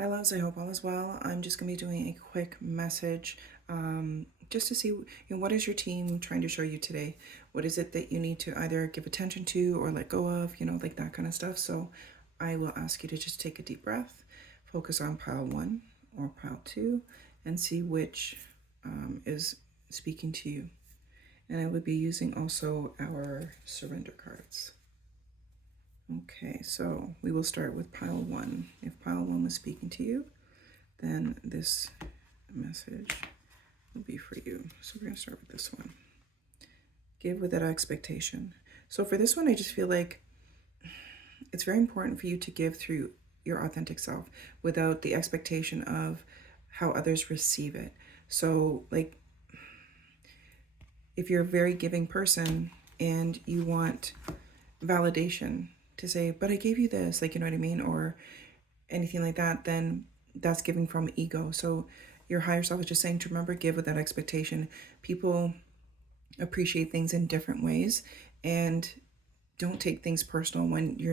Hi loves, I hope all is well. I'm just going to be doing a quick message just to see what is your team trying to show you today? What is it that you need to either give attention to or let go of, like that kind of stuff. So I will ask you to just take a deep breath, focus on pile 1 or pile 2, and see which is speaking to you. And I will be using also our surrender cards. Okay, so we will start with pile 1. If pile 1 was speaking to you, then this message will be for you. So we're going to start with this one. Give without expectation. So for this one, I just feel like it's very important for you to give through your authentic self without the expectation of how others receive it. So like if you're a very giving person and you want validation to say, but I gave you this, like, you know what I mean? Or anything like that, then that's giving from ego. So your higher self is just saying to remember, give without expectation. People appreciate things in different ways, and don't take things personal when you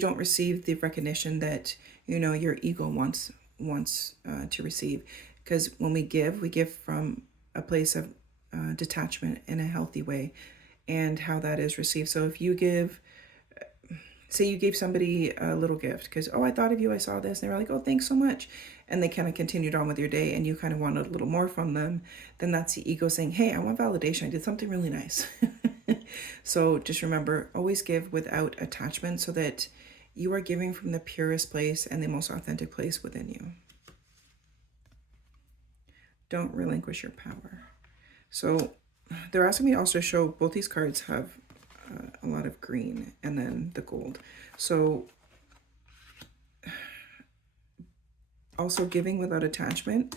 don't receive the recognition that, your ego wants to receive. Because when we give from a place of detachment in a healthy way, and how that is received. So if you give, say you gave somebody a little gift because, oh, I thought of you, I saw this, and they were like, oh, thanks so much. And they kind of continued on with your day and you kind of wanted a little more from them, then that's the ego saying, hey, I want validation. I did something really nice. So just remember, always give without attachment so that you are giving from the purest place and the most authentic place within you. Don't relinquish your power. So they're asking me also to show both these cards have a lot of green and then the gold. So also giving without attachment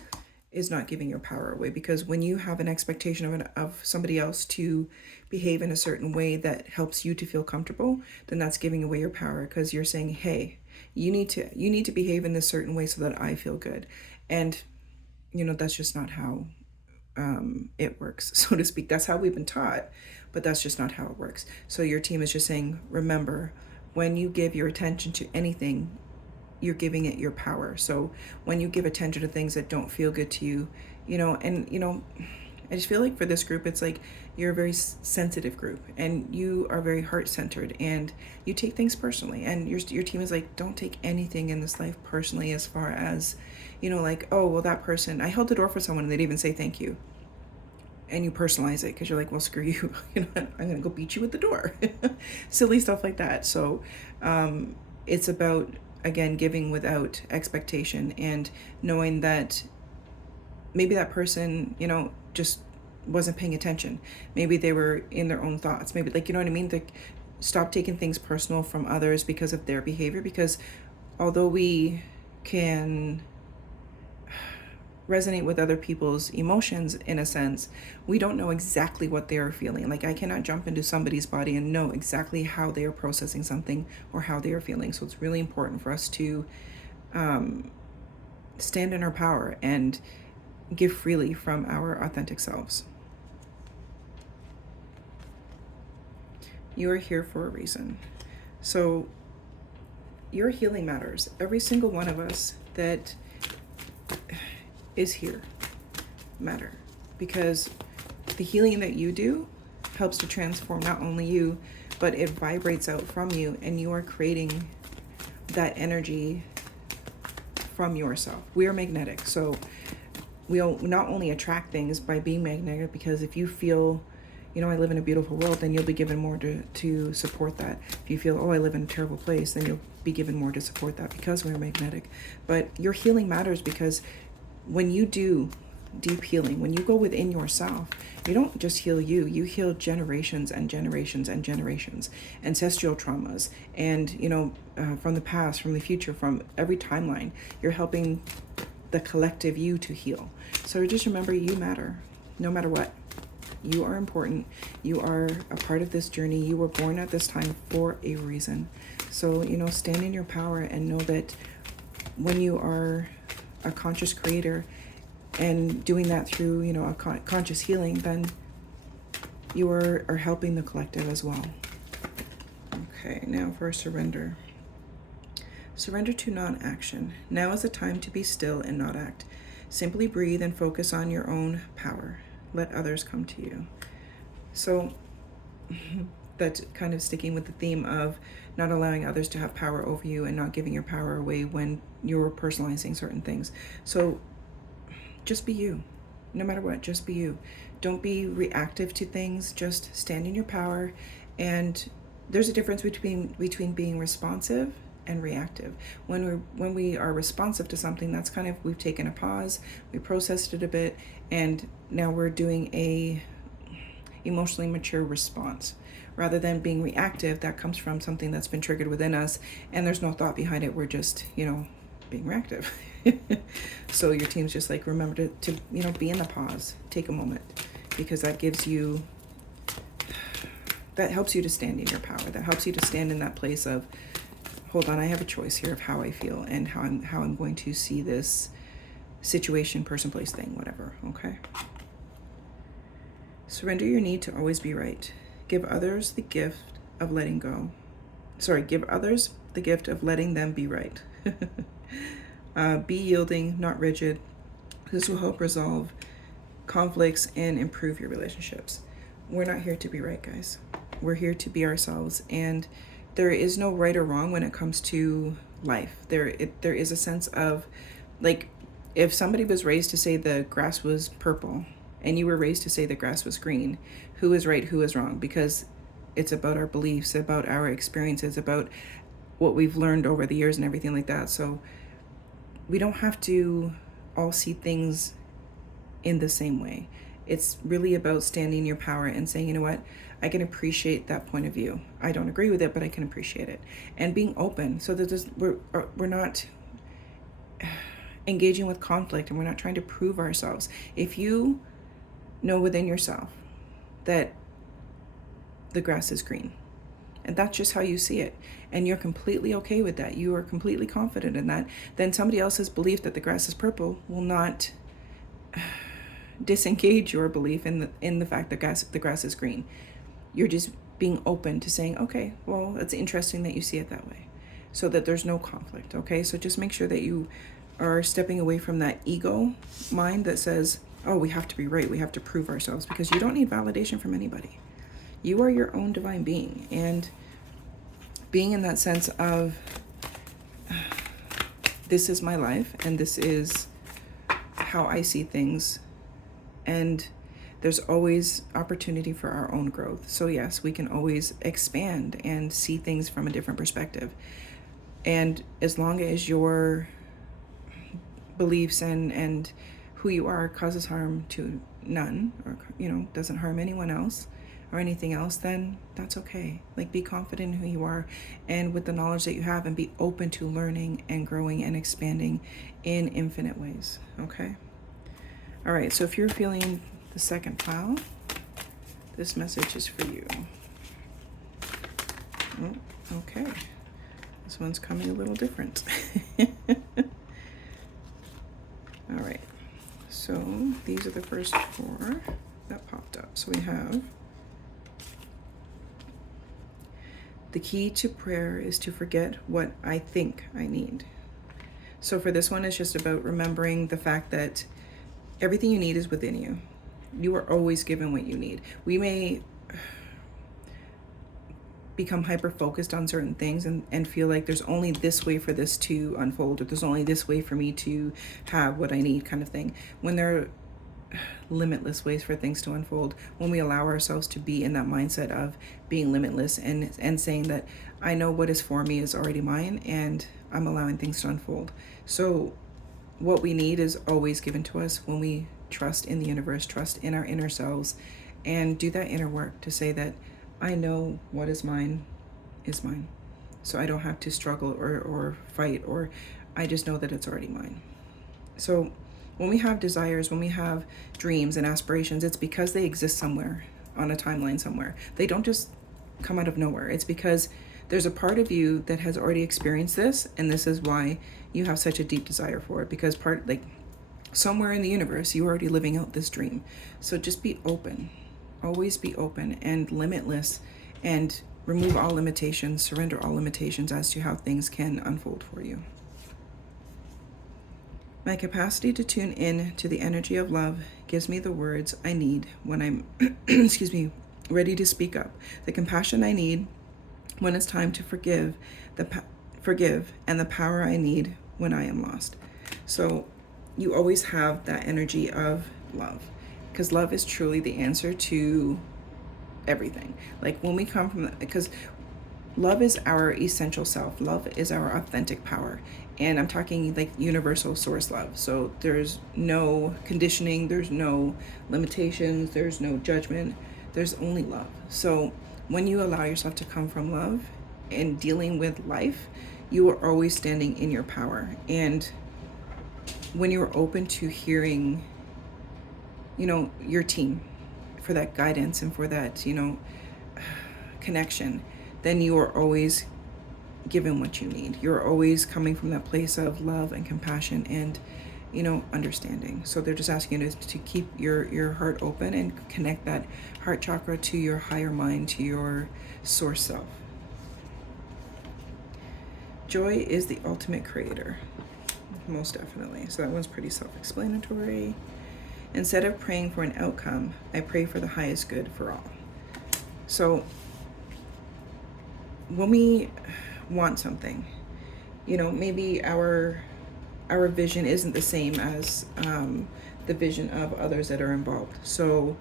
is not giving your power away, because when you have an expectation of somebody else to behave in a certain way that helps you to feel comfortable, then that's giving away your power, because you're saying, hey, you need to behave in this certain way so that I feel good. And that's just not how it works, so to speak. That's how we've been taught, but that's just not how it works. So your team is just saying, remember, when you give your attention to anything, you're giving it your power. So when you give attention to things that don't feel good to you, I just feel like for this group, it's like you're a very sensitive group and you are very heart-centered and you take things personally. And your team is like, don't take anything in this life personally, as far as, like, oh, well, that person, I held the door for someone and they didn't even say thank you. And you personalize it because you're like, well, screw you. I'm going to go beat you with the door. Silly stuff like that. So it's about, again, giving without expectation and knowing that maybe that person, just wasn't paying attention. Maybe they were in their own thoughts. Maybe, like, you know what I mean? Like, stop taking things personal from others because of their behavior. Because although we can resonate with other people's emotions in a sense, we don't know exactly what they are feeling. Like, I cannot jump into somebody's body and know exactly how they are processing something or how they are feeling. So it's really important for us to stand in our power and give freely from our authentic selves. You are here for a reason. So your healing matters. Every single one of us that is here matter, because the healing that you do helps to transform not only you, but it vibrates out from you, and you are creating that energy from yourself. We are magnetic, so we'll not only attract things by being magnetic, because if you feel, I live in a beautiful world, then you'll be given more to support that. If you feel, oh, I live in a terrible place, then you'll be given more to support that, because we're magnetic. But your healing matters, because when you do deep healing, when you go within yourself, you don't just heal you, you heal generations and generations and generations, ancestral traumas, and, from the past, from the future, from every timeline. You're helping the collective you to heal. So just remember, you matter, no matter what. You are important. You are a part of this journey. You were born at this time for a reason. So, stand in your power and know that when you are a conscious creator and doing that through, a conscious healing, then you are helping the collective as well. Okay, now for surrender. Surrender to non-action. Now is the time to be still and not act. Simply breathe and focus on your own power. Let others come to you. So that's kind of sticking with the theme of not allowing others to have power over you and not giving your power away when you're personalizing certain things. So just be you. No matter what, just be you. Don't be reactive to things. Just stand in your power. And there's a difference between being responsive and reactive. When we are responsive to something, that's kind of, we've taken a pause, we processed it a bit, and now we're doing a emotionally mature response. Rather than being reactive, that comes from something that's been triggered within us, and there's no thought behind it. We're just, being reactive. So your team's just like, remember to be in the pause, take a moment, because that gives you, that helps you to stand in your power. That helps you to stand in that place of, hold on, I have a choice here of how I feel and how I'm going to see this situation, person, place, thing, whatever. Okay. Surrender your need to always be right. Give others the gift of letting go. Give others the gift of letting them be right. Be yielding, not rigid. This will help resolve conflicts and improve your relationships. We're not here to be right, guys. We're here to be ourselves, and there is no right or wrong when it comes to life. There is a sense of, like, if somebody was raised to say the grass was purple and you were raised to say the grass was green, who is right, who is wrong? Because it's about our beliefs, about our experiences, about what we've learned over the years and everything like that. So we don't have to all see things in the same way. It's really about standing in your power and saying, you know what, I can appreciate that point of view. I don't agree with it, but I can appreciate it. And being open so that we're not engaging with conflict, and we're not trying to prove ourselves. If you know within yourself that the grass is green, and that's just how you see it, and you're completely okay with that, you are completely confident in that, then somebody else's belief that the grass is purple will not disengage your belief in the fact that the grass is green. You're just being open to saying, okay, well, it's interesting that you see it that way, so that there's no conflict. Okay, so just make sure that you are stepping away from that ego mind that says, oh, we have to be right, we have to prove ourselves, because you don't need validation from anybody. You are your own divine being, and being in that sense of, this is my life and this is how I see things, and there's always opportunity for our own growth. So yes, we can always expand and see things from a different perspective. And as long as your beliefs and who you are causes harm to none, or doesn't harm anyone else or anything else, then that's okay. Like, be confident in who you are and with the knowledge that you have, and be open to learning and growing and expanding in infinite ways. Okay. All right. So if you're feeling the second pile, this message is for you. Oh, okay. This one's coming a little different. All right. So these are the first four that popped up. So we have, the key to prayer is to forget what I think I need. So for this one, it's just about remembering the fact that everything you need is within you. You are always given what you need. We may become hyper-focused on certain things and feel like there's only this way for this to unfold, or there's only this way for me to have what I need, kind of thing. When there are limitless ways for things to unfold, when we allow ourselves to be in that mindset of being limitless and saying that I know what is for me is already mine, and I'm allowing things to unfold. So what we need is always given to us when we trust in the universe, trust in our inner selves, and do that inner work to say that I know what is mine is mine. So I don't have to struggle or fight, or I just know that it's already mine. So when we have desires, when we have dreams and aspirations, it's because they exist somewhere on a timeline somewhere. They don't just come out of nowhere. It's because there's a part of you that has already experienced this, and this is why you have such a deep desire for it, because somewhere in the universe, you're already living out this dream. So just be open. Always be open and limitless, and Remove all limitations, surrender all limitations as to how things can unfold for you. My capacity to tune in to the energy of love gives me the words I need when I'm, ready to speak up. The compassion I need when it's time to forgive, and the power I need when I am lost. So you always have that energy of love, because love is truly the answer to everything. Like when we come from, because love is our essential self. Love is our authentic power. And I'm talking like universal source love. So there's no conditioning, there's no limitations, there's no judgment, there's only love. So when you allow yourself to come from love and dealing with life, you are always standing in your power. And when you're open to hearing, your team for that guidance and for that, connection, then you are always given what you need. You're always coming from that place of love and compassion and, understanding. So they're just asking you to keep your heart open and connect that heart chakra to your higher mind, to your source self. Joy is the ultimate creator. Most definitely. So that one's pretty self-explanatory. Instead of praying for an outcome, I pray for the highest good for all. So when we want something, maybe our vision isn't the same as the vision of others that are involved. So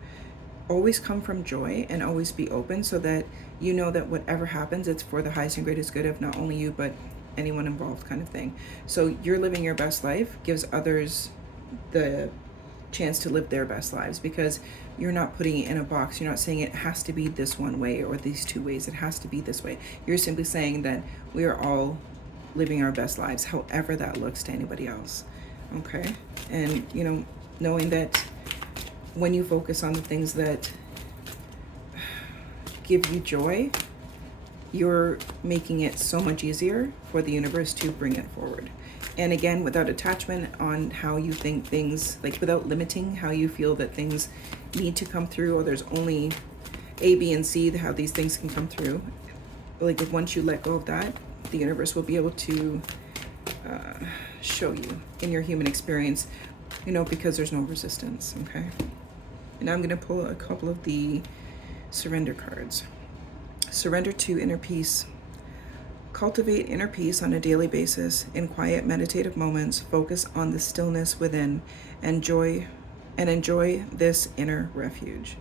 always come from joy and always be open, so that you know that whatever happens, it's for the highest and greatest good of not only you, but anyone involved, kind of thing. So you're living your best life gives others the chance to live their best lives, because you're not putting it in a box. You're not saying it has to be this one way or these two ways. It has to be this way. You're simply saying that we are all living our best lives, however that looks to anybody else. Okay? And, knowing that when you focus on the things that give you joy, you're making it so much easier for the universe to bring it forward. And again, without attachment on how you think things, like without limiting how you feel that things need to come through, or there's only A, B, and C, how these things can come through. Like once you let go of that, the universe will be able to show you in your human experience, because there's no resistance, okay? And now I'm going to pull a couple of the surrender cards. Surrender to inner peace. Cultivate inner peace on a daily basis. In quiet meditative moments, focus on the stillness within and enjoy this inner refuge.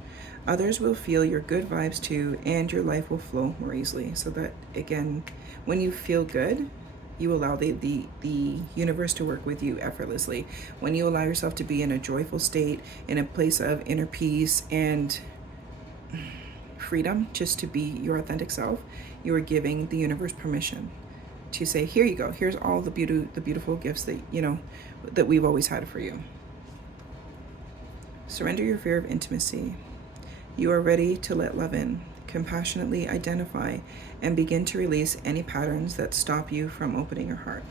Others will feel your good vibes too, and your life will flow more easily. So that, again, when you feel good, you allow the universe to work with you effortlessly. When you allow yourself to be in a joyful state, in a place of inner peace and freedom, just to be your authentic self, you are giving the universe permission to say, here you go, here's all the beautiful gifts that that we've always had for you. Surrender your fear of intimacy. You are ready to let love in. Compassionately identify and begin to release any patterns that stop you from opening your heart.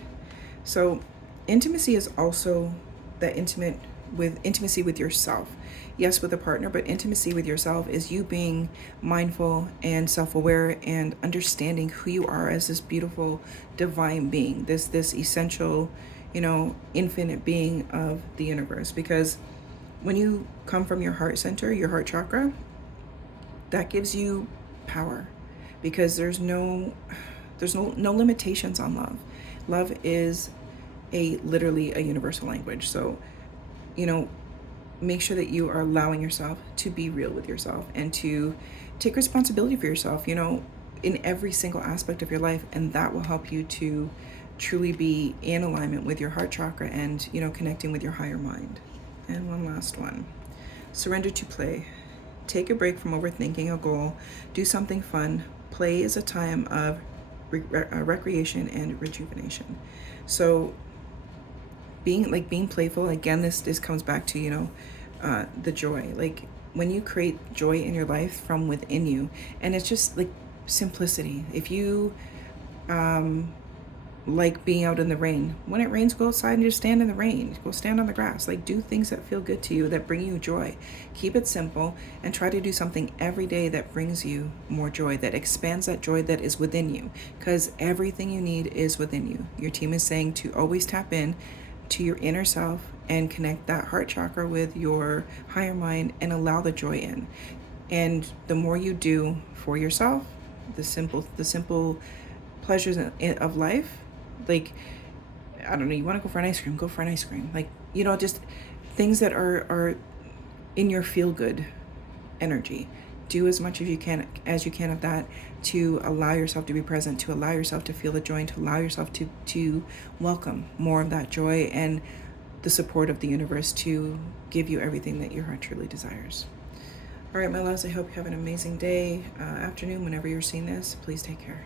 So intimacy is also that intimacy with yourself. Yes, with a partner, but intimacy with yourself is you being mindful and self-aware and understanding who you are as this beautiful divine being, this essential, infinite being of the universe. Because when you come from your heart center, your heart chakra, that gives you power, because there's no limitations on love. Love is literally a universal language. So, make sure that you are allowing yourself to be real with yourself and to take responsibility for yourself, in every single aspect of your life. And that will help you to truly be in alignment with your heart chakra and, connecting with your higher mind. And one last one. Surrender to play. Take a break from overthinking a goal. Do something fun. Play is a time of recreation and rejuvenation. So being playful, again, this comes back to, the joy. Like when you create joy in your life from within you, and it's just like simplicity. If you like being out in the rain. When it rains, go outside and just stand in the rain. Go stand on the grass. Like, do things that feel good to you, that bring you joy. Keep it simple and try to do something every day that brings you more joy, that expands that joy that is within you, because everything you need is within you. Your team is saying to always tap in to your inner self and connect that heart chakra with your higher mind and allow the joy in. And the more you do for yourself, the simple pleasures of life, like, I don't know, you want to go for an ice cream, go for an ice cream. Like, just things that are in your feel good energy. Do as much as you can of that, to allow yourself to be present, to allow yourself to feel the joy, and to allow yourself to welcome more of that joy and the support of the universe to give you everything that your heart truly desires. All right, my loves, I hope you have an amazing day, afternoon, whenever you're seeing this. Please take care.